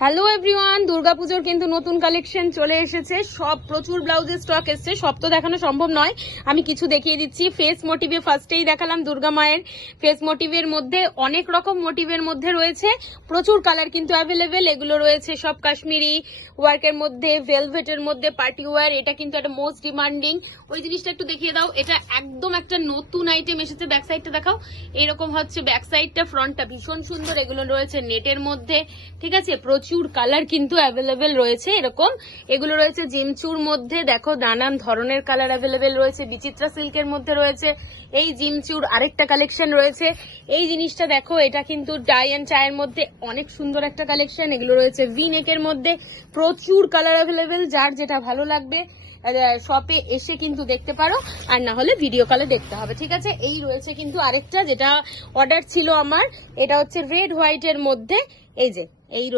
Hello everyone, দুর্গাপুজোর কিন্তু নতুন কালেকশন চলে এসেছে। সব প্রচুর ব্লাউজের স্টক এসছে, সব তো দেখানো সম্ভব নয়, আমি কিছু দেখিয়ে দিচ্ছি। ফেস মোটিভে ফার্স্টেই দেখালাম দুর্গা মায়ের ফেস মোটিভের মধ্যে অনেক রকম মোটিভের মধ্যে রয়েছে প্রচুর কালার কিন্তু অ্যাভেলেবেল। এগুলো রয়েছে সব কাশ্মীরি ওয়ার্কের মধ্যে, ভেলভেটের মধ্যে, পার্টি ওয়্যার। এটা কিন্তু একটা মোস্ট ডিমান্ডিং। ওই জিনিসটা একটু দেখিয়ে দাও, এটা একদম একটা নতুন আইটেম এসেছে। ব্যাক সাইডটা দেখাও, এরকম হচ্ছে ব্যাক সাইডটা, ফ্রন্টটা ভীষণ সুন্দর। এগুলো রয়েছে নেটের মধ্যে, ঠিক আছে। প্রচুর কালার কিন্তু অ্যাভেলেবেল রয়েছে এরকম। এগুলো রয়েছে জিমচুর মধ্যে, দেখো নানান ধরনের কালার অ্যাভেলেবেল রয়েছে। বিচিত্রা সিল্কের মধ্যে রয়েছে এই জিমচুর আরেকটা কালেকশন রয়েছে। এই জিনিসটা দেখো, এটা কিন্তু ডাই অ্যান্ড চায়ের মধ্যে অনেক সুন্দর একটা কালেকশন। এগুলো রয়েছে ভি নেকের মধ্যে, প্রচুর কালার অ্যাভেলেবেল। যার যেটা ভালো লাগবে শপে এসে কিন্তু দেখতে পারো, আর না হলে ভিডিও কলে দেখতে হবে, ঠিক আছে। এই রয়েছে কিন্তু আরেকটা যেটা অর্ডার ছিল আমার, এটা হচ্ছে রেড হোয়াইটের মধ্যে। এই যে এই